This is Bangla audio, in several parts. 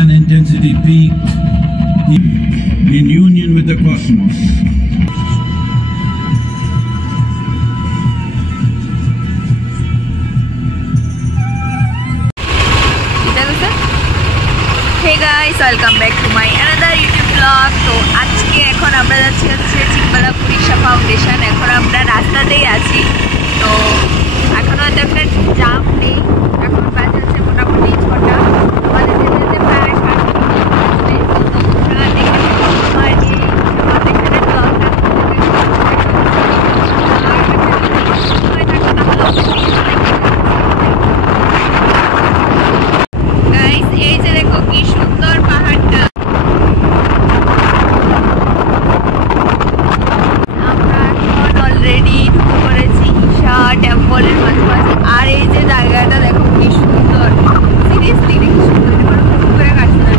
when intensity peaked in union with the cosmos. Hey guys, welcome back to my another YouTube vlog. তো আজকে এখন আমরা যাচ্ছি হচ্ছে চিকবালাপুর ঈশা ফাউন্ডেশন। এখন আমরা রাস্তাতেই আছি, তো এখনো হয়তো একটা জাম নেই। এখন বাজে হচ্ছে মোটামুটি 6টা। আমাদের যেতে যেতে প্রায় 7 মিনিট লাগবে। তো তোমরা দেখে আমার এই ফাউন্ডেশনের ব্লগটা গাইস, এই যে দেখো কি সুন্দর পাহাড়টা। আমরা এখন অলরেডি ঢুকে পড়েছি ঈশা টেম্পলের মাঝামাঝি। আর এই যে জায়গাটা দেখো কি সুন্দর, সিরিয়াসলি কি সুন্দর, করে কাটছে না।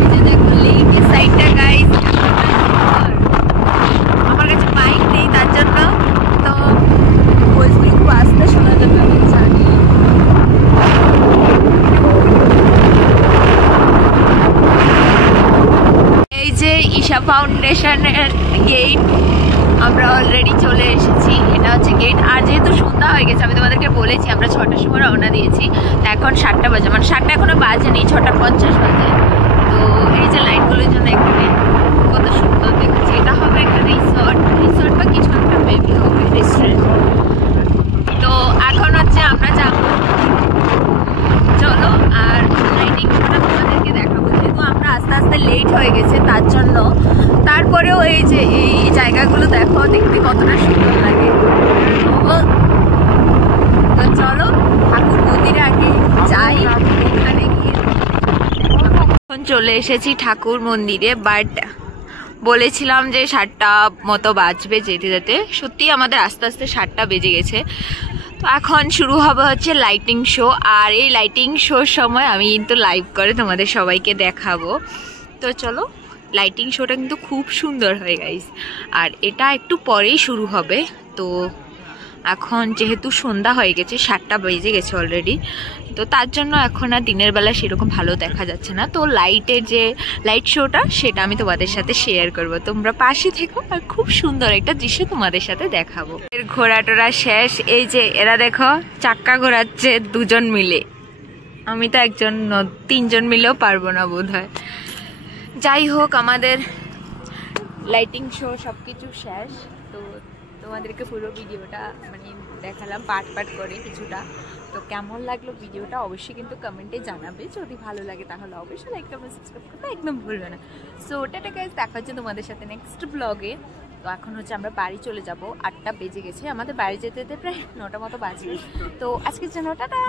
এই যে দেখো লেকের সাইডটা গাইস, আমার কাছে বাইক নেই তার জন্য তো ভোজপুরি খুব আস্তে শোনা যাবে আমি জানি। এই যে ঈশা ফাউন্ডেশনের গেট, আমরা অলরেডি চলে এসেছি। এটা হচ্ছে গেট। আর যেহেতু সন্ধ্যা হয়ে গেছে, আমি তোমাদেরকে বলেছি আমরা 6টার সময় রওনা দিয়েছি, এখন 7টা বাজে, মানে 7টা এখনো বাজেনি, 6:50 বাজে। তো এই যে লাইটগুলোর জন্য এখানে কত সুন্দর দেখছি। এটা হবে একটা রিসর্ট বা কিছু একটা বেবি হবে, রেস্টুরেন্ট। তো এখন হচ্ছে আমরা যাবো, চলো। আর লাইটিং শোটা তোমাদেরকে দেখাবো, যেহেতু আমরা আস্তে আস্তে লেট হয়ে গেছে তার জন্য। তারপরেও এই যে এই জায়গাগুলো দেখো, দেখতে কতটা সুন্দর লাগে। তো চলো ঠাকুর মন্দিরে আগে যাই, ওখানে গিয়ে এখন চলে এসেছি ঠাকুর মন্দিরে। বাট বলেছিলাম যে 7টা মতো বাজবে যেতে যেতে, সত্যি আমাদের আস্তে আস্তে 7টা বেজে গেছে। তো এখন শুরু হবে হচ্ছে লাইটিং শো। আর এই লাইটিং শোর সময় আমি কিন্তু লাইভ করে তোমাদের সবাইকে দেখাবো। তো চলো, লাইটিং শোটা কিন্তু খুব সুন্দর হয় গাইস। আর এটা একটু পরেই শুরু হবে। তো এখন যেহেতু সন্ধ্যা হয়ে গেছে, 7টা বেজে গেছে অলরেডি, তো তার জন্য এখন আর দিনের বেলা সেরকম ভালো দেখা যাচ্ছে না। তো লাইটের যে লাইট শোটা, সেটা আমি তোমাদের সাথে শেয়ার করব, তোমরা পাশে থেকো। আর খুব সুন্দর একটা দৃশ্য তোমাদের সাথে দেখাবো। এর ঘোরা টোরা শেষ। এই যে এরা দেখো চাক্কা ঘোরাচ্ছে 2জন মিলে। আমি তো 3জন মিলেও পারবো না বোধ হয়। যাই হোক, আমাদের লাইটিং শো সব কিছু শেষ। তো তোমাদেরকে পুরো ভিডিওটা মানে দেখালাম পার্ট করে কিছুটা। তো কেমন লাগলো ভিডিওটা অবশ্যই কিন্তু কমেন্টে জানাবে। যদি ভালো লাগে তাহলে অবশ্যই লাইক কমেন্ট সাবস্ক্রাইব করতে একদম ভুলবে না। সো ওটা গাইস, দেখা হচ্ছে তোমাদের সাথে নেক্সট ব্লগে। তো এখন হচ্ছে আমরা বাড়ি চলে যাব, 8টা বেজে গেছে। আমাদের বাড়ি যেতে যেতে প্রায় 9টা মতো বাজে। তো আজকের জন্য টাটা।